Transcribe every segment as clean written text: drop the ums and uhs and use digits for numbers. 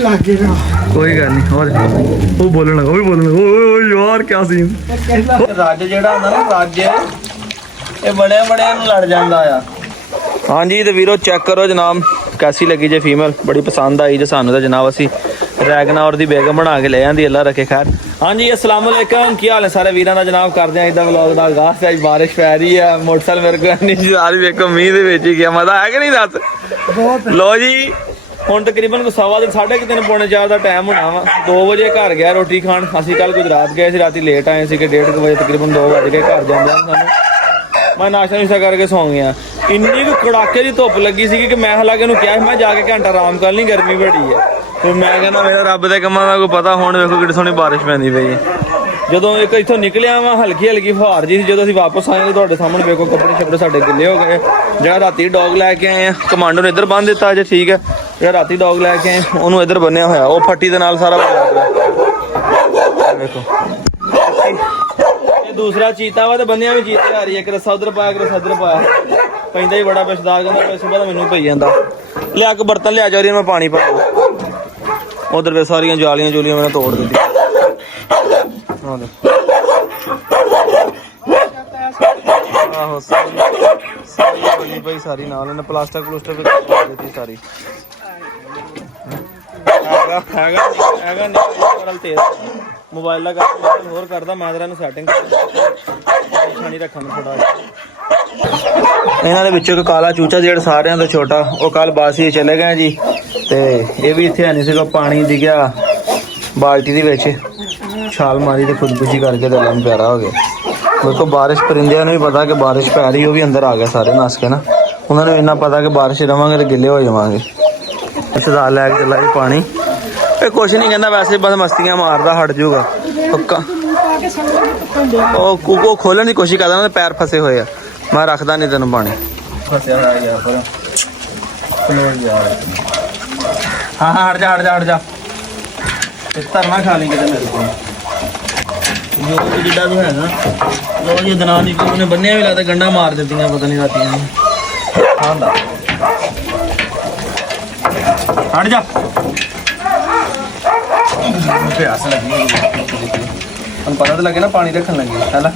कोई गल नहीं। और वो बोलना यार क्या सीन रज जेड़ा हुंदा ना रज ये बड़े बड़े लड़ जांदा आ। हाँ जी तो वीरो चेक करो जनाब कैसी लगी जे फीमेल बड़ी पसंद आई जे सानू तो जनाब असी रैगनार दी बेगम बना के ले आंदी अल्लाह रखे खैर। हाँ जी अस्सलाम वालेकुम की हाल है सारे वीरां दा जनाब करदे हैं इदा व्लॉग दा आगाज़। अज बारिश पै रही है मोटरसाइकिल मेरे को नहीं सारी देखो मींह दे विच ही गया मजा है कि नहीं दस। लो जी ਹੁਣ तकरीबन को 3:30 पौने 4 का टाइम होना वा 2 बजे घर गया रोटी खाण। असीं कल गुजरात गए राती लेट आए थे 1:30 बजे तकरीबन 2 बज गए घर जांदे सानूं। मैं नाश्ता नुश्ता करके सौ गया इन्नी को कड़ाके की धुप्प लगी सी कि मैं हालांकि उन्होंने कहा मैं जाके घंटा आराम कर ली गर्मी बड़ी है। तो मैं कहना मेरा रब के कामां दा कोई पता हुण वेखो कितनी सोहनी बारिश पैंदी पई ਜਦੋਂ ਇੱਕ ਇੱਥੋਂ ਨਿਕਲਿਆ ਵਾ ਹਲਕੀ ਹਲਕੀ ਫੁਹਾਰ ਜੀ ਜਦੋਂ ਅਸੀਂ ਵਾਪਸ ਆਏ ਤੁਹਾਡੇ ਸਾਹਮਣੇ ਵੇਖੋ ਕੱਪੜੇ ਛੱਪੜੇ ਸਾਡੇ ਗਿੱਲੇ ਹੋ ਗਏ। ਜਿਹੜਾ ਰਾਤੀ ਡੌਗ ਲੈ ਕੇ ਆਏ ਆ ਕਮਾਂਡੋ ਨੇ ਇੱਧਰ ਬੰਨ ਦਿੱਤਾ ਜੇ ਠੀਕ ਹੈ। ਜਿਹੜਾ ਰਾਤੀ ਡੌਗ ਲੈ ਕੇ ਆਏ ਉਹਨੂੰ ਇੱਧਰ ਬੰਨਿਆ ਹੋਇਆ ਉਹ ਫੱਟੀ ਦੇ ਨਾਲ ਸਾਰਾ ਵੇਖੋ। ਇਹ ਦੂਸਰਾ ਚੀਤਾ ਵਾ ਤੇ ਬੰਨਿਆ ਵੀ ਚੀਤੇ ਆ ਰਹੀ ਹੈ। ਇੱਕ ਰਸਾ ਉਧਰ ਪਾਇਆ ਇੱਕ ਰਸਾ ਇੱਧਰ ਪਾਇਆ ਪੈਂਦਾ ਹੀ ਬੜਾ ਪਛਤਾਰ ਕਹਿੰਦਾ ਸੁਬਾਹ ਦਾ ਮੈਨੂੰ ਪਈ ਜਾਂਦਾ। ਲਿਆ ਕੇ ਬਰਤਨ ਲਿਆ ਜਾ ਰਹੀ ਮੈਂ ਪਾਣੀ ਪਾ ਉਧਰ ਵੇ ਸਾਰੀਆਂ ਜਾਲੀਆਂ ਜੂਲੀਆਂ ਮੈਂ ਤੋੜ ਦਿੱਤੀ। आहो सारी बनी भाई सारी नाल ने प्लास्टिक प्लूस्टिक दी सारी मोबाइल का होर करदा मैं तेरा सैटिंग निशानी रखा मैं थोड़ा इन्हां दे विचों काला चूचा जेड़ा सारियां तो छोटा वो कल बासी चले गए जी। ते ये भी इत्थे है नहीं सीगा पानी दिखा बाल्टी दे विच छाल मारी तो खुदकुशी करके तो लम प्यारा हो गया। देखो बारिश परिंदियां ने भी पता कि बारिश पै रही वो भी अंदर आ गए सारे नस के ना उन्होंने इन्ना पता कि बारिश रवांगे तो गिले हो जावांगे। सरदार लैके चला जी पानी ये कुछ नहीं कहता वैसे बस मस्तियां मारदा हट जूगा वो खोलन की कोशिश करदा पैर फसे हुए मैं रखदा नहीं तेन पानी हाँ हाँ हट जा धरना खा लेंगे मेरे को जो जिड्डा भी है ना लो जी दनानी को उन्हें बन्ने भी लगता गंडा मार देती हैं पता नहीं राती हट जा प्यास लगी हम पता तो लगे ना पानी रखने लगे है ना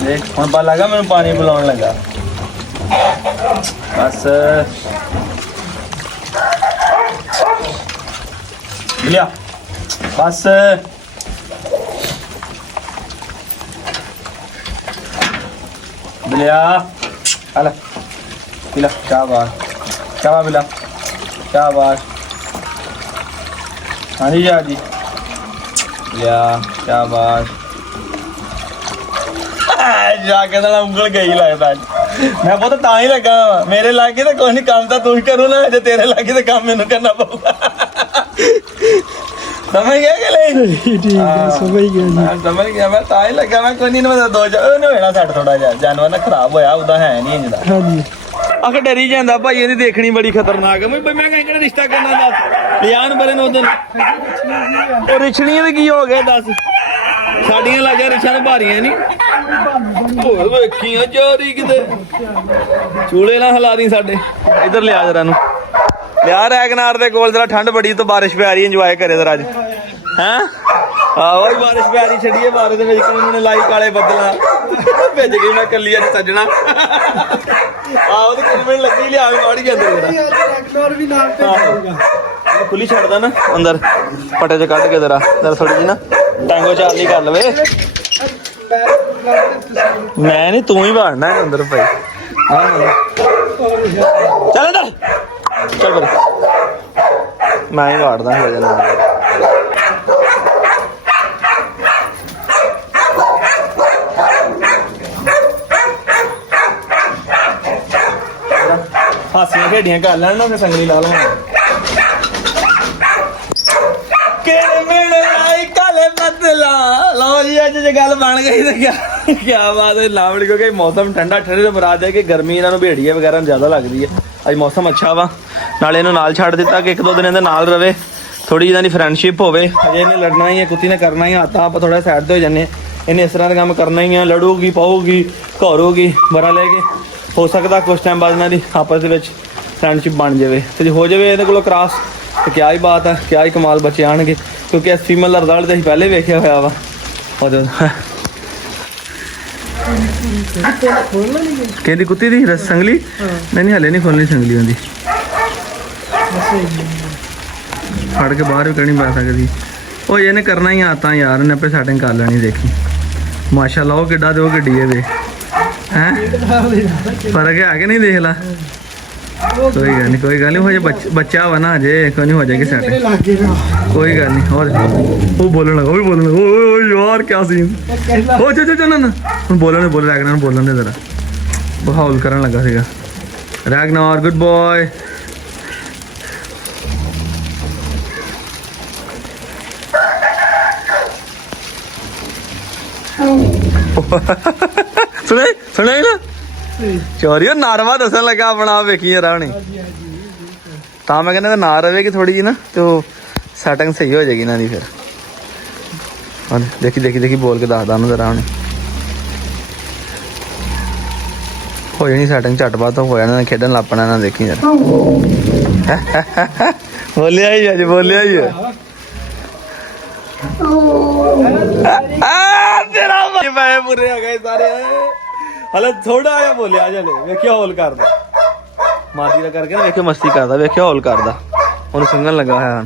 देख हम पता लगा मैंने पानी पिलाने लगा बस लिया बस लिया अला पिला शाबाश पिला शाबाश। हाँ जी जा जी लिया शाबाश जाके तो उंगल गई लगता मैं बहुत ता ही लगा मेरे लागे तो कोई नहीं काम तो तू ही करूँ ना जो तेरे लागे तो काम मैंने करना पऊगा समझ गया कि नहीं समझ गया मैं ता ही लगा मैं कोई नहीं मैं दो होना सैट थोड़ा जा जानवर ना खराब होया उदा है नहीं इंजदा आख डरी जांदा भाई ये देखनी बड़ी खतरनाक है मैं कहीं रिश्ता करना दस लियान बरे नो दिन और रिछड़ियां भी की हो गए दस साड़ियां लागे रिछा ने भारियां नहीं वेखियां चोरी किते चूले ना हिला दी साडे इधर लिया जरा नू लिया रैगनार दे कोल जरा ठंड बड़ी तो बारिश पै रही इंजॉय करे जरा अज हैं आहो बारिश पै रही छड़िए बारिश दे विच उन्होंने लाई काले बदला भेज गई मैं कल्ली अज सजना आओ तो किनमें लगी लिया माड़ी अंदर जरा भी नाल पे खुली छड़दा ना अंदर पटे च कट के जरा थोड़ी जी ना टांगो चाली कर लवे मैं नहीं तू ही बाड़ना है अंदर भाई चल अंदर चल पर मैं ही बाड़दा वजन हासियां खेडियां कर लैन ना संगली ला लो लो जी अज गल बन गई तो क्या बात है लावड़ी क्योंकि मौसम ठंडा ठंडे तो मुराद है कि गर्मी इन्होंने भेड़िया वगैरह ज़्यादा लगती है। अज मौसम अच्छा वा नाले इन्हों नाल छड़ दिता कि 1-2 दिन इहदे नाल रवे थोड़ी इन्हां दी फ्रेंडशिप होवे। अजे इन्हें लड़ना ही है कुत्ती ने करना ही आता आप थोड़ा साइड तो हो जाने इन्हें इस तरह का काम करना ही है लड़ूगी पाऊगी घोरूगी बरा लेके ਹੋ ਸਕਦਾ ਕੁਝ ਟਾਈਮ ਬਾਅਦ ਇਹਨਾਂ ਦੀ ਆਪਸ ਦੇ ਵਿੱਚ ਫਰੈਂਡਸ਼ਿਪ ਬਣ ਜਾਵੇ ਤੇ ਜੇ ਹੋ ਜਾਵੇ ਇਹਦੇ ਕੋਲੋਂ ਕ੍ਰਾਸ ਤੇ ਕਿਆ ਹੀ ਬਾਤ ਹੈ, ਕਿਆ ਹੀ ਕਮਾਲ ਬੱਚੇ ਆਣਗੇ ਕਿਉਂਕਿ ਇਸ ਫੀਮੇਲ ਦਾ ਰਿਜ਼ਲਟ ਅਸੀਂ ਪਹਿਲੇ ਵੇਖਿਆ ਹੋਇਆ ਵਾ। ਉਹਦੇ ਕਹਿੰਦੀ ਕੁੱਤੀ ਦੀ ਸੰਗਲੀ ਨਹੀਂ ਹਲੇ ਨਹੀਂ ਖੋਲਣੀ ਸੰਗਲੀ ਹੁੰਦੀ ਫੜ ਕੇ ਬਾਹਰ ਵੀ ਕਰਨੀ ਪੈ ਸਕਦੀ। ਉਹ ਇਹਨੇ ਕਰਨਾ ਹੀ ਆਤਾ ਯਾਰ, ਇਹਨੇ ਆਪੇ ਸੈਟਿੰਗ ਕਰ ਲੈਣੀ। ਦੇਖੀ ਮਾਸ਼ਾਅੱਲਾ ਉਹ ਕਿੱਡਾ ਤੇ ਉਹ ਗੱਡੀ ਹੈ ਵੇ ਹੈ ਫਰਕ ਹੈ ਕਿ ਨਹੀਂ ਦੇਖ ਲਾ। ਕੋਈ ਗੱਲ ਨਹੀਂ ਹੋ ਜਾ ਬੱਚਾ ਵਾ ਨਾ ਅਜੇ, ਕੋਈ ਨਹੀਂ ਹੋ ਜਾਏਗੀ ਸੈਟਿੰਗ ਕੋਈ ਗੱਲ ਨਹੀਂ। ਹੋਰ ਉਹ ਬੋਲਣ ਲੱਗਾ, ਉਹ ਵੀ ਬੋਲਣ ਲੱਗਾ ਓ ਯਾਰ ਕਿਆ ਸੀਨ ਉਹ ਚੋ ਨਾ ਹੁਣ ਬੋਲਣ ਬੋਲ ਰੈਗਨਾਰ ਬੋਲਣ ਦੇ ਜ਼ਰਾ ਬਹਾਉਲ ਕਰਨ ਲੱਗਾ ਸੀਗਾ। ਰੈਗਨਾਰ ਗੁੱਡ ਬॉय ਸੁਣੇ ਨਾ ਚੋਰੀ ਉਹ ਨਾਰਵਾ ਦੱਸਣ ਲੱਗਾ ਆਪਣਾ ਵੇਖੀ ਯਾਰ ਹੁਣੇ ਤਾਂ ਮੈਂ ਕਹਿੰਦਾ ਨਾ ਰਵੇਗੀ ਥੋੜੀ ਜੀ ਨਾ ਤੇ ਉਹ ਸੈਟਿੰਗ ਸਹੀ ਹੋ ਜਾਏਗੀ ਇਹਨਾਂ ਦੀ। ਫਿਰ ਦੇਖੀ ਬੋਲ ਕੇ ਦੱਸਦਾ ਉਹਨੂੰ ਜ਼ਰਾ ਹੁਣੇ ਹੋ ਜਾਣੀ ਸੈਟਿੰਗ ਝਟਪਟ ਹੋ ਜਾਣਾ, ਖੇਡਣ ਲੱਗ ਪੈਣਾ ਨਾ। ਦੇਖੀ ਯਾਰ ਬੋਲਿਆ ਹੀ ਅੱਜ ਬੋਲਿਆ ਹੀ ਤੇਰਾ ਭਾਈ ਪੂਰੇ ਆ ਗਏ ਸਾਰੇ। ਹਲੇ ਥੋੜਾ ਜਿਹਾ ਬੋਲਿਆ ਜਲੇ ਵੇਖਿਆ ਹੌਲ ਕਰਦਾ ਮਾਦੀ ਦਾ ਕਰਕੇ ਨਾ ਵੇਖਿਆ ਮਸਤੀ ਕਰਦਾ ਵੇਖਿਆ ਹੌਲ ਕਰਦਾ ਉਹਨੂੰ ਸੰਗਣ ਲੱਗਾ ਹੋਇਆ ਹੁਣ।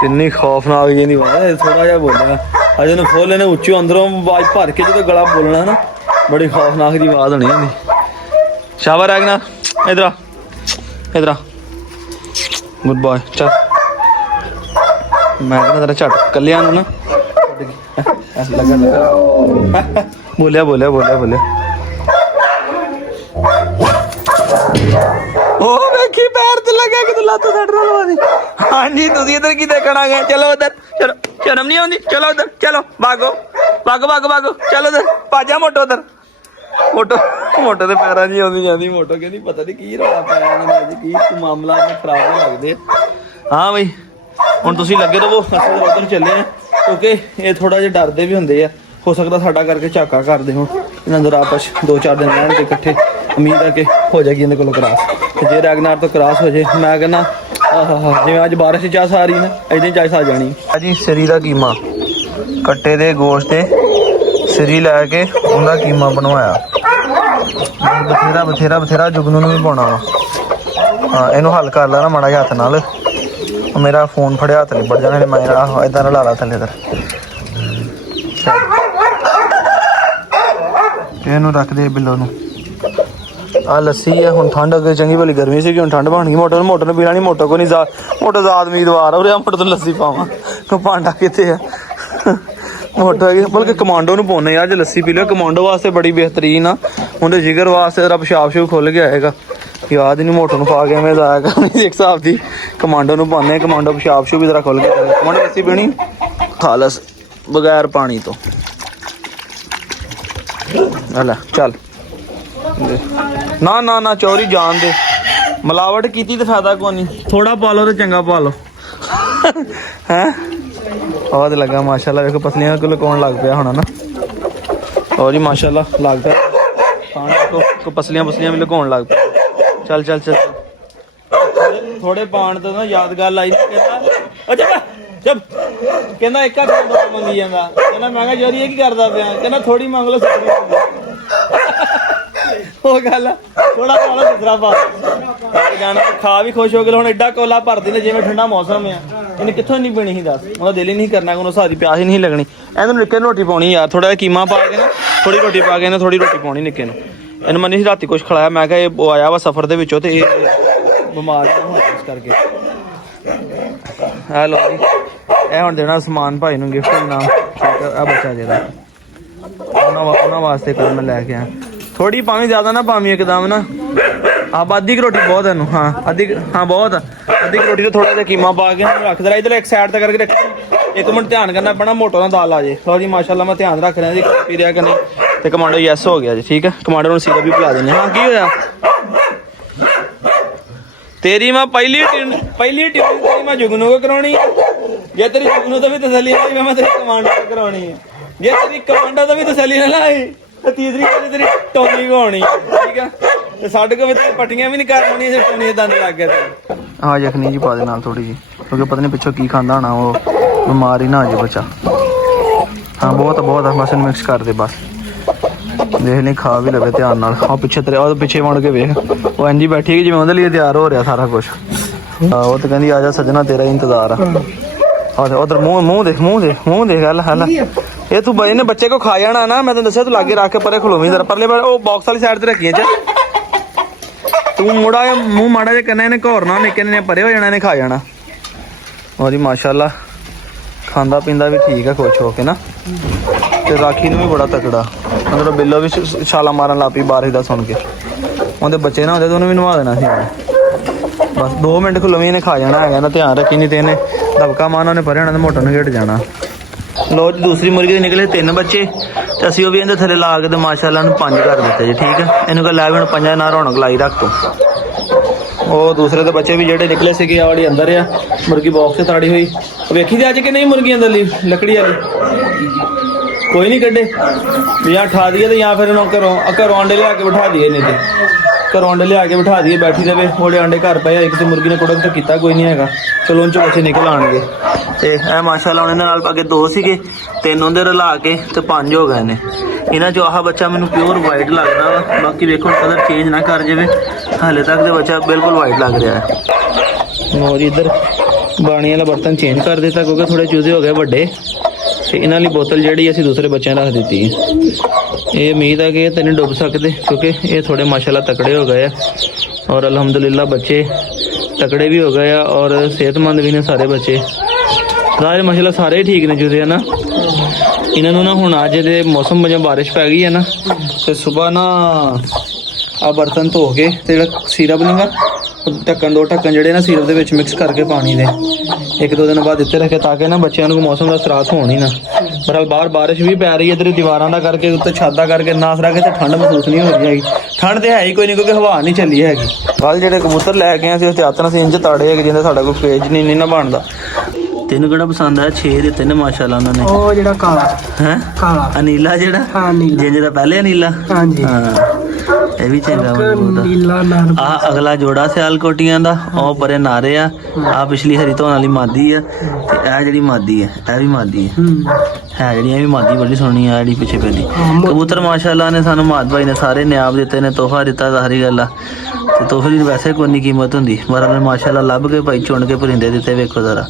ਕਿੰਨੀ ਖੌਫਨਾਕ ਜਿਹੀ ਆਵਾਜ਼ ਥੋੜਾ ਜਿਹਾ ਬੋਲਿਆ ਅਜੇ ਉਹਨੂੰ ਫੁੱਲ ਇਹਨੇ ਉੱਚੀ ਅੰਦਰੋਂ ਆਵਾਜ਼ ਭਰ ਕੇ ਜਦੋਂ ਗਲਾ ਬੋਲਣਾ ਨਾ ਬੜੀ ਖੌਫਨਾਕ ਦੀ ਆਵਾਜ਼ ਹੋਣੀ ਹੁੰਦੀ। ਸ਼ਾਬਾਸ਼ ਰੈਗਨਾ ਇਧਰ ਆ ਗੁੱਡ ਬॉय ਚੱਲ ਮੈਂ ਕਹਿੰਦਾ ਤੇਰਾ ਝਟ ਕੱਲਿਆਂ ਨੂੰ ਨਾ ਲੱਗਾ ਬੋਲਿਆ ਉਹ ਵੇਖੀ ਪੈਰ ਤੇ ਲੱਗਾ ਕਿ ਤੂੰ ਲੱਤ ਛੱਡ ਰਲਵਾ ਦੀ। ਹਾਂਜੀ ਤੁਸੀਂ ਇੱਧਰ ਕੀ ਦੇਖਣ ਆ ਗਏ? ਚਲੋ ਉੱਧਰ ਚਲੋ ਸ਼ਰਮ ਨਹੀਂ ਆਉਂਦੀ ਚਲੋ ਉੱਧਰ ਚਲੋ ਭਾਗੋ ਚਲੋ ਉੱਧਰ ਭਾਜਾ ਮੋਟੋ ਉੱਧਰ ਮੋਟੋ ਦੇ ਪੈਰਾਂ 'ਚ ਆਉਂਦੀ ਜਾਂਦੀ। ਮੋਟੋ ਕਹਿੰਦੀ ਪਤਾ ਨਹੀਂ ਕੀ ਰੌਲਾ ਪਾਇਆ ਇਹਨਾਂ ਨੇ ਅੱਜ ਕੀ ਮਾਮਲਾ ਖਰਾਬ ਹੋ ਲੱਗਦੇ। ਹਾਂ ਬਈ ਹੁਣ ਤੁਸੀਂ ਲੱਗੇ ਰਹੋ ਅਸੀਂ ਉੱਧਰ ਚੱਲੇ ਆ ਕਿਉਂਕਿ ਇਹ ਥੋੜਾ ਜਿਹਾ ਡਰਦੇ ਵੀ ਹੁੰਦੇ ਆ। ਹੋ ਸਕਦਾ ਸਾਡਾ ਕਰਕੇ ਝਾਕਾ ਕਰਦੇ ਹੋ ਇਹਨਾਂ ਅੰਦਰ ਆਪਸ 2-4 ਦਿਨ ਰਹਿਣਗੇ ਇਕੱਠੇ। ਉਮੀਦ ਆ ਕਿ ਹੋ ਜਾਏਗੀ ਇਹਨਾਂ ਕੋਲੋਂ ਕਰਾਸ ਤੇ ਜੇ ਰੈਗਨਾਰ ਤੋਂ ਕਰਾਸ ਹੋ ਜੇ ਮੈਂ ਕਹਿੰਦਾ ਜਿਵੇਂ ਅੱਜ ਬਾਰਿਸ਼ ਚਾਹ ਆ ਰਹੀ ਨਾ ਇੱਦਾਂ ਹੀ ਚਾਹ ਆ ਜਾਣੀ। ਜੀ ਸਰੀ ਦਾ ਕੀਮਾ ਕੱਟੇ ਦੇ ਗੋਸ਼ਤ ਤੇ ਸਰੀ ਲੈ ਕੇ ਉਹਦਾ ਕੀਮਾ ਬਣਵਾਇਆ। ਬਥੇਰਾ ਜੁਗਨੂ ਨੂੰ ਵੀ ਪਾਉਣਾ ਵਾ। ਹਾਂ ਇਹਨੂੰ ਹੱਲ ਕਰ ਲੈਣਾ ਮਾੜਾ ਜਿਹਾ ਹੱਥ ਨਾਲ। ਮੇਰਾ ਫੋਨ ਫੜਿਆ ਹੱਥ ਲਿਬੜ ਜਾਣਾ ਮੈਂ ਏਦਾਂ ਰਲਾ ਲਾ ਥੱਲੇ ਇੱਧਰ ਇਹਨੂੰ ਰੱਖ ਦੇ ਬਿੱਲੋ ਨੂੰ। ਆ ਲੱਸੀ ਆ ਹੁਣ ਠੰਡ ਅੱਗੇ ਚੰਗੀ ਭਲੀ ਗਰਮੀ ਸੀਗੀ ਹੁਣ ਠੰਡ ਬਣ ਗਈ। ਮੋਟਰ ਨੂੰ ਪੀਣਾ ਨਹੀਂ ਮੋਟੋ ਕੋ ਨਹੀਂ ਮੋਟੋ ਆਜ਼ਾਦ ਉਮੀਦਵਾਰ ਆ ਮੋਟੋ ਤੋਂ ਲੱਸੀ ਪਾਵਾਂ ਕੋ ਭਾਂਡਾ ਕਿੱਥੇ ਆ ਮੋਟੋ ਹੈਗੀ ਬਲਕਿ ਕਮਾਂਡੋ ਨੂੰ ਪਾਉਣੇ ਆ। ਅੱਜ ਲੱਸੀ ਪੀ ਲਿਓ ਕਮਾਂਡੋ ਵਾਸਤੇ ਬੜੀ ਬਿਹਤਰੀਨ ਆ। ਉਹਦੇ ਜਿਗਰ ਵਾਸਤੇ ਤੇਰਾ ਪਿਸ਼ਾਬ ਸ਼ੂਬ ਖੁੱਲ ਗਿਆ ਹੈਗਾ। ਯਾਦ ਹੀ ਨਹੀਂ ਮੋਟੋ ਨੂੰ ਪਾ ਕੇ ਮੈਂ ਜਾਇਆ ਕਰਨੀ ਇੱਕ ਹਿਸਾਬ ਦੀ। ਕਮਾਂਡੋ ਨੂੰ ਪਾਉਂਦੇ ਕਮਾਂਡੋ ਪਿਸ਼ਾਬ ਸ਼ੂਬ ਵੀ ਤੇਰਾ ਖੁੱਲ ਗਿਆ। ਕਮਾਂਡੋ ਲੱਸੀ ਪੀਣੀ ਖਾਲਸ ਬਗੈਰ ਪਾਣੀ ਤੋਂ। ਲੈ ਚੱਲ ਨਾ ਚੋਰੀ ਜਾਣ ਦੇ ਮਿਲਾਵਟ ਕੀਤੀ ਤੇ ਫਾਇਦਾ ਕੋਈ ਨਹੀਂ। ਥੋੜਾ ਪਾ ਲਓ ਤੇ ਚੰਗਾ ਪਾ ਲਓ ਹੈ। ਆਵਾਜ਼ ਲੱਗਾ ਮਾਸ਼ਾਅੱਲਾ ਵੇਖੋ ਪਸਲੀਆਂ ਕੋਲ ਲੁਕਾਉਣ ਲੱਗ ਪਿਆ ਹੋਣਾ ਨਾ। ਔਰ ਜੀ ਮਾਸ਼ਾਅੱਲਾ ਲੱਗ ਪਿਆ ਖਾਣ ਕੋ ਪਸਲੀਆਂ ਵੀ ਲੁਕਾਉਣ ਲੱਗ ਪਿਆ। ਚੱਲ ਥੋੜੇ ਪਾਣ ਤੋਂ ਨਾ ਯਾਦ ਗੱਲ ਆਈ ਕਹਿੰਦਾ ਜਬ ਕਹਿੰਦਾ ਇੱਕ ਹੱਥ ਮੰਗੀ ਜਾਂਦਾ ਕਹਿੰਦਾ ਮੈਂ ਕਿਹਾ ਜੋਰੀ ਇਹ ਕੀ ਕਰਦਾ ਪਿਆ ਕਹਿੰਦਾ ਥੋੜੀ ਮੰਗ ਲਓ ਉਹ ਗੱਲ ਥੋੜਾ ਪਾਲੋ ਦੂਸਰਾ ਪਾ ਜਾਣਾ ਖਾ ਵੀ ਖੁਸ਼ ਹੋ ਕੇ ਹੁਣ ਐਡਾ ਕੋਲਾ ਭਰਦੇ ਨੇ ਜਿਵੇਂ ਠੰਡਾ ਮੌਸਮ ਆ। ਇਹਨੇ ਕਿੱਥੋਂ ਨਹੀਂ ਪੀਣੀ ਸੀ ਦੱਸ ਉਹਦਾ ਦਿਲ ਹੀ ਨਹੀਂ ਕਰਨਾ ਉਹਨੂੰ ਸਾਰੀ ਪਿਆਸ ਹੀ ਨਹੀਂ ਲੱਗਣੀ। ਇਹਨੂੰ ਨਿੱਕੇ ਨੂੰ ਰੋਟੀ ਪਾਉਣੀ ਯਾਰ ਥੋੜਾ ਜਿਹਾ ਕੀਮਾ ਪਾ ਕੇ ਨਾ ਥੋੜੀ ਰੋਟੀ ਪਾ ਕੇ ਇਹਨੇ ਥੋੜੀ ਰੋਟੀ ਪਾਉਣੀ ਨਿੱਕੇ ਨੂੰ। ਇਹਨੂੰ ਮੈਂ ਨਹੀਂ ਰਾਤੀ ਕੁਛ ਖਿਲਾਇਆ ਮੈਂ ਕਿਹਾ ਇਹ ਆਇਆ ਵਾ ਸਫ਼ਰ ਦੇ ਵਿੱਚੋਂ ਤੇ ਇਹ ਬਿਮਾਰ ਨਾ ਹੋਇਆ ਇਸ ਕਰਕੇ। ਆ ਲੋ ਇਹ ਹੁਣ ਦੇਣਾ ਸਮਾਨ ਭਾਈ ਨੂੰ ਗਿਫਟ ਨਾਮ ਆ ਬੱਚਾ ਜਿਹੜਾ ਉਹਨਾਂ ਵਾਸਤੇ ਕੱਲ ਮੈਂ ਲੈ ਕੇ ਆਇਆ। ਥੋੜੀ ਭਾਵੇਂ ਜ਼ਿਆਦਾ ਨਾ ਭਾਵੇਂ ਇੱਕਦਮ ਨਾ ਅੱਧੀ ਕੁ ਰੋਟੀ ਬਹੁਤ ਇਹਨੂੰ। ਹਾਂ ਅੱਧੀ ਬਹੁਤ ਅੱਧੀ ਕੁ ਰੋਟੀ ਤੇ ਥੋੜਾ ਜਿਹਾ ਕੀਮਾ ਪਾ ਕੇ ਰੱਖ ਦੇਣਾ ਇੱਧਰ ਇੱਕ ਸਾਈਡ ਤੇ ਕਰਕੇ ਰੱਖ। 1 ਮਿੰਟ ਧਿਆਨ ਕਰਨਾ ਪੈਣਾ ਮੋਟੋ ਨਾਲ ਦਾਲ ਆ ਜੇ। ਲਓ ਜੀ ਮਾਸ਼ਾਅੱਲਾ ਮੈਂ ਧਿਆਨ ਰੱਖ ਰਿਹਾ ਜੀ ਪੀ ਰਿਹਾ ਕਰਨੀ ਤੇ ਕਮਾਂਡੋ ਯੈਸ ਹੋ ਗਿਆ ਜੀ। ਠੀਕ ਹੈ ਕਮਾਂਡੋ ਨੂੰ ਸੀਰਪ ਵੀ ਪਿਲਾ ਦਿੰਦੇ। ਹਾਂ ਕੀ ਹੋਇਆ ਤੇਰੀ ਮੈਂ ਪਹਿਲੀ ਟਿਊਨ ਤੇਰੀ ਮੈਂ ਜੁਗਨੂ ਕੋ ਕਰਾਉਣੀ ਹੈ। ਜੇ ਤੇਰੀ ਜੁਗਨੂ ਤੋਂ ਵੀ ਤਸੱਲੀ ਨਹੀਂ ਮੈਂ ਤੇਰੀ ਕਮਾਂਡੋ ਕੋ ਕਰਾਉਣੀ ਹੈ। ਜੇ ਤੇਰੀ ਕਮਾਂਡੋ ਤੋਂ ਵੀ ਤਸੱਲੀ ਨਾ ਲਾਈ ਤੇ ਤੀਸਰੀ ਵਾਰੀ ਤੇਰੀ ਟੋਨੀ ਘਾਉਣੀ ਠੀਕ ਆ ਤੇ ਸਾਡੇ ਕੋਲ ਤੇ ਪੱਟੀਆਂ ਵੀ ਨਹੀਂ ਕਰਨੀਆਂ ਜੇ ਟੋਨੀ ਦੇ ਦੰਦ ਲੱਗ ਗਏ ਤੇ ਆ ਯਖਨੀ ਜੀ ਪਾ ਦੇ ਨਾਲ ਥੋੜੀ ਜੀ ਕਿਉਂਕਿ ਪਤਾ ਨਹੀਂ ਪਿੱਛੋਂ ਕੀ ਖਾਂਦਾ ਹੋਣਾ ਉਹ ਬਿਮਾਰ ਹੀ ਨਾ ਹੋ ਜਾਏ ਬੱਚਾ ਹਾਂ ਬਹੁਤ ਬਸ ਇਹਨੂੰ ਮਿਕਸ ਕਰ ਦੇ ਬਸ ਦੇਖ ਲਈ ਖਾ ਵੀ ਲਵੇ ਧਿਆਨ ਨਾਲ ਆ ਪਿੱਛੇ ਤੇਰੇ ਉਹ ਪਿੱਛੇ ਮੁੜ ਕੇ ਵੇਖ ਉਹ ਇੰਜੀ ਬੈਠੀ ਹੈ ਜਿਵੇਂ ਉਹਦੇ ਲਈ ਤਿਆਰ ਹੋ ਰਿਹਾ ਸਾਰਾ ਕੁਝ ਉਹ ਤੇ ਕਹਿੰਦੀ ਆ ਜਾ ਸੱਜਣਾ ਤੇਰਾ ਇੰਤਜ਼ਾਰ ਆ ਉਧਰ ਮੂੰਹ ਦੇਖ ਹਲ ਇਹ ਤੂੰ ਇਹਨੇ ਬੱਚੇ ਕੋ ਖਾ ਜਾਣਾ ਨਾ ਮੈਂ ਤੈਨੂੰ ਦੱਸਿਆ ਤੂੰ ਲਾਗੇ ਰੱਖ ਕੇ ਪਰੇ ਖਲੋਵੀਂ ਜ਼ਰਾ ਪਰਲੇ ਉਹ ਬਾਕਸ ਵਾਲੀ ਸਾਈਡ ਤੇ ਰੱਖੀਏ ਚ ਤੂੰ ਮੁੜਾ ਮੂੰਹ ਮਾੜਾ ਜਿਹਾ ਕਰਨਾ ਇਹਨੇ ਘੋਰਨਾ ਨਿੱਕੇ ਨੇ ਪਰੇ ਹੋ ਜਾਣਾ ਇਹਨੇ ਖਾ ਜਾਣਾ ਉਹਦੀ ਮਾਸ਼ਾਅੱਲਾ ਖਾਂਦਾ ਪੀਂਦਾ ਵੀ ਠੀਕ ਆ ਖੁਸ਼ ਹੋ ਕੇ ਨਾ ਤੇ ਰਾਖੀ ਨੂੰ ਵੀ ਬੜਾ ਤਕੜਾ ਅੰਦਰੋਂ ਬਿੱਲੋ ਵੀ ਛਾਲਾ ਮਾਰਨ ਲੱਗ ਪਈ ਬਾਰਿਸ਼ ਦਾ ਸੁਣ ਕੇ ਉਹਦੇ ਬੱਚੇ ਨਾ ਹੁੰਦੇ ਤਾਂ ਉਹਨੂੰ ਵੀ ਨਵਾ ਦੇਣਾ ਸੀ ਬਸ 2 ਮਿੰਟ ਖਲੋਵੀਂ ਇਹਨੇ ਖਾ ਜਾਣਾ ਹੈਗਾ ਨਾ ਧਿਆਨ ਰੱਖੀ ਨਹੀਂ ਤੇ ਇਹਨੇ ਦਬਕਾ ਮਾਰਨਾ ਉਹਨੇ ਪਰੇ ਹੋਣਾ ਤੇ ਮੋਟਰ ਨੂੰ ਘੇਟ ਜਾਣਾ ਲੋ ਜੀ ਦੂਸਰੀ ਮੁਰਗੀ ਦੇ ਨਿਕਲੇ 3 ਬੱਚੇ ਤੇ ਅਸੀਂ ਉਹ ਵੀ ਇਹਦੇ ਥੱਲੇ ਲਾ ਕੇ ਤੇ ਮਾਸ਼ਾਅੱਲਾ ਨੂੰ 5 ਕਰ ਦਿੱਤੇ ਜੀ ਠੀਕ ਹੈ ਇਹਨੂੰ ਕਹ ਲੈ ਵੀ ਹੁਣ 5 ਨਾਲ ਰੌਣਕ ਲਾਈ ਰੱਖ ਤੂੰ ਉਹ ਦੂਸਰੇ ਦੇ ਬੱਚੇ ਵੀ ਜਿਹੜੇ ਨਿਕਲੇ ਸੀਗੇ ਆ ਵਾਲੀ ਅੰਦਰ ਆ ਮੁਰਗੀ ਬਾਕਸ ਤੇ ਤਾੜੀ ਹੋਈ ਵੇਖੀ ਤੇ ਅੱਜ ਕਿ ਨਹੀਂ ਮੁਰਗੀ ਅੰਦਰ ਲਈ ਲੱਕੜੀ ਵਾਲੀ ਕੋਈ ਨਹੀਂ ਕੱਢੇ ਜਾਂ ਠਾ ਦਈਏ ਤੇ ਜਾਂ ਫਿਰ ਇਹਨੂੰ ਘਰੋਂ ਅੰਡੇ ਲਿਆ ਕੇ ਬਿਠਾ ਦਈਏ ਨਹੀਂ ਤੇ ਘਰੋਂ ਅੰਡੇ ਲਿਆ ਕੇ ਬਿਠਾ ਦਈਏ ਬੈਠੀ ਰਵੇ ਉਹਦੇ ਅੰਡੇ ਘਰ ਪਏ ਇੱਕ ਤੇ ਮੁਰਗੀ ਨੇ ਕੁੜਕ ਤੇ ਕੀਤਾ ਕੋਈ ਨਹੀਂ ਹੈਗਾ ਚਲੋ ਉਹਨਾਂ ਚੋਂ ਬੱਚੇ ਨਿਕਲ ਆਣਗੇ ਤੇ ਇਹ ਮਾਸ਼ਾਅੱਲਾ ਉਹਨਾਂ ਨਾਲ ਅੱਗੇ 2 ਸੀਗੇ 3 ਉਹਦੇ ਰਲਾ ਕੇ ਤੇ 5 ਹੋ ਗਏ ਨੇ ਇਹਨਾਂ ਚੋਂ ਆਹ ਬੱਚਾ ਮੈਨੂੰ ਪਿਓਰ ਵਾਈਟ ਲੱਗਦਾ ਵਾ ਬਾਕੀ ਵੇਖੋ ਕਲਰ ਚੇਂਜ ਨਾ ਕਰ ਜਾਵੇ ਹਾਲੇ ਤੱਕ ਦੇ ਬੱਚਾ ਬਿਲਕੁਲ ਵਾਈਟ ਲੱਗ ਰਿਹਾ ਹੈ ਹੋਰ ਇੱਧਰ ਬਾਣੀ ਵਾਲਾ ਬਰਤਨ ਚੇਂਜ ਕਰ ਦਿੱਤਾ ਕਿਉਂਕਿ ਥੋੜੇ ਚੂਜ਼ੇ ਹੋ ਗਏ ਵੱਡੇ ਤੇ ਇਹਨਾਂ ਲਈ ਬੋਤਲ ਜਿਹੜੀ ਅਸੀਂ ਦੂਸਰੇ ਬੱਚਿਆਂ ਰੱਖ ਦਿੱਤੀ ਹੈ ਇਹ ਉਮੀਦ ਹੈ ਕਿ ਇਹ ਤਾਂ ਨਹੀਂ ਡੁੱਬ ਸਕਦੇ ਕਿਉਂਕਿ ਇਹ ਥੋੜੇ ਮਾਸ਼ਾਅੱਲਾ ਤਕੜੇ ਹੋ ਗਏ ਆ ਔਰ ਅਲਹਮਦੁਲਿਲਾ ਬੱਚੇ ਤਕੜੇ ਵੀ ਹੋ ਗਏ ਆ ਔਰ ਸਿਹਤਮੰਦ ਵੀ ਨੇ ਸਾਰੇ ਬੱਚੇ ਸਾਰੇ ਮਾਸ਼ਾਅੱਲਾ ਸਾਰੇ ਠੀਕ ਨੇ ਚੂਜ਼ੇ ਨਾ ਇਹਨਾਂ ਨੂੰ ਨਾ ਹੁਣ ਅੱਜ ਦੇ ਮੌਸਮ ਵਜੋਂ ਬਾਰਿਸ਼ ਪੈ ਗਈ ਹੈ ਨਾ ਤੇ ਸਵੇਰ ਨਾ ਆ ਬਰਤਨ ਧੋ ਕੇ ਤੇ ਜਿਹੜਾ ਸੀਰਪ ਨਹੀਂਗਾ ਢੱਕਣ 2 ਢੱਕਣ ਜਿਹੜੇ ਨਾ ਸੀਰਪ ਦੇ ਵਿੱਚ ਮਿਕਸ ਕਰਕੇ ਪਾਣੀ ਦੇ 1-2 ਦਿਨ ਬਾਅਦ ਦਿੱਤੇ ਰੱਖੇ ਤਾਂ ਕਿ ਨਾ ਬੱਚਿਆਂ ਨੂੰ ਮੌਸਮ ਦਾ ਅਸਰਾਤ ਹੋਣ ਹੀ ਨਾ ਪਰ ਬਾਹਰ ਬਾਰਿਸ਼ ਵੀ ਪੈ ਰਹੀ ਹੈ ਇੱਧਰ ਦੀਵਾਰਾਂ ਦਾ ਕਰਕੇ ਉੱਤੇ ਛਾਦਾ ਕਰਕੇ ਨਾ ਅਸਰਾ ਕੇ ਤੇ ਠੰਡ ਮਹਿਸੂਸ ਨਹੀਂ ਹੋ ਰਹੀ ਹੈਗੀ ਠੰਡ ਤੇ ਹੈ ਹੀ ਕੋਈ ਨਹੀਂ ਕਿਉਂਕਿ ਹਵਾ ਨਹੀਂ ਚੱਲੀ ਹੈਗੀ ਕੱਲ ਜਿਹੜੇ ਕਬੂਤਰ ਲੈ ਕੇ ਆਏ ਸੀ ਉਸ ਤੇ ਆਤਨਾ ਸੀ ਇੰਜ ਤਾੜੇ ਹੈਗੇ ਜਿਹਦਾ ਸਾਡਾ ਕੋਈ ਪੇਜ ਨਹੀਂ ਨਾ ਬਣਦਾ ਤੈਨੂੰ ਕਿਹੜਾ ਪਸੰਦ ਆ 6 ਦਿੱਤੇ ਨੇ ਮਾਸ਼ਾਅੱਲਾ ਉਹਨਾਂ ਨੇ ਉਹ ਜਿਹੜਾ ਕਾਲਾ ਹੈ ਕਾਲਾ ਅਨੀਲਾ ਜਿਹੜਾ ਹਾਂ ਨੀਲਾ ਜਿਹੜਾ ਪਹਿਲੇ ਅਨੀਲਾ ਹਾਂਜੀ ਹਾਂ ਇਹ ਵੀ ਚੰਗਾ ਵਾ ਨੀਲਾ ਨਾਲ ਆ ਅਗਲਾ ਜੋੜਾ ਸਿਆਲਕੋਟੀਆਂ ਦਾ ਉਹ ਪਰੇ ਨਾਰੇ ਆ ਪਿਛਲੀ ਹਰੀ ਧੋਣ ਵਾਲੀ ਮਾਦੀ ਆ ਤੇ ਇਹ ਜਿਹੜੀ ਮਾਦੀ ਆ ਇਹ ਵੀ ਮਾਦੀ ਹੈ ਜਿਹੜੀ ਇਹ ਵੀ ਮਾਦੀ ਬੜੀ ਸੋਹਣੀ ਆ ਜਿਹੜੀ ਪਿੱਛੇ ਪੈਂਦੀ ਕਬੂਤਰ ਮਾਸ਼ਾਅੱਲਾ ਨੇ ਸਾਨੂੰ ਮਾਦ ਭਾਈ ਨੇ ਸਾਰੇ ਨਿਆਬ ਦਿੱਤੇ ਨੇ ਤੋਹਫਾ ਦਿੱਤਾ ਸਾਰੀ ਗੱਲ ਆ ਤੇ ਤੋਹਫੇ ਦੀ ਵੈਸੇ ਕੋਈ ਨਹੀਂ ਕੀਮਤ ਹੁੰਦੀ ਪਰ ਉਹਨੇ ਮਾਸ਼ਾਅੱਲਾ ਲੱਭ ਕੇ ਭਾਈ ਚੁਣ ਕੇ ਭਰਿੰਦੇ ਦਿੱਤੇ ਵੇਖੋ ਜ਼ਰਾ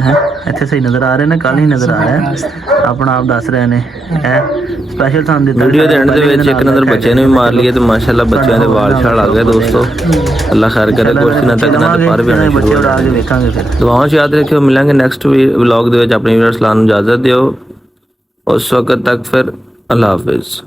ਹੈ ਇੱਥੇ ਸਹੀ ਨਜ਼ਰ ਆ ਰਹੇ ਨੇ ਕੱਲ ਹੀ ਨਜ਼ਰ ਆ ਰਿਹਾ ਆਪਣਾ ਆਪ ਦੱਸ ਰਹੇ ਨੇ ਇਹ ਸਪੈਸ਼ਲ ਥਾਂ ਦਿੱਤਾ ਵੀਡੀਓ ਦੇ ਐਂਡ ਦੇ ਵਿੱਚ ਇੱਕ ਨਜ਼ਰ ਬੱਚੇ ਨੂੰ ਵੀ ਮਾਰ ਲਈਏ ਤੇ ਮਾਸ਼ਾਅੱਲਾ ਬੱਚਿਆਂ ਦੇ ਵਾਲ ਛਾਲ ਆ ਗਏ ਦੋਸਤੋ ਅੱਲਾ ਖੈਰ ਕਰੇ ਕੁਰਸੀ ਨਾ ਤੱਕ ਨਾ ਪਰ ਵੀ ਆਣੇ ਸ਼ੁਰੂ ਹੋ ਗਏ ਵੇਖਾਂਗੇ ਫਿਰ ਦੁਆਵਾਂ 'ਚ ਯਾਦ ਰੱਖਿਓ ਮਿਲਾਂਗੇ ਨੈਕਸਟ ਵਲੌਗ ਦੇ ਵਿੱਚ ਆਪਣੀ ਵੀਡੀਓ ਸਲਾਮ ਨੂੰ ਇਜਾਜ਼ਤ ਦਿਓ ਉਸ ਵਕਤ ਤੱਕ ਫਿਰ ਅੱਲਾ ਹਾਫਿਜ਼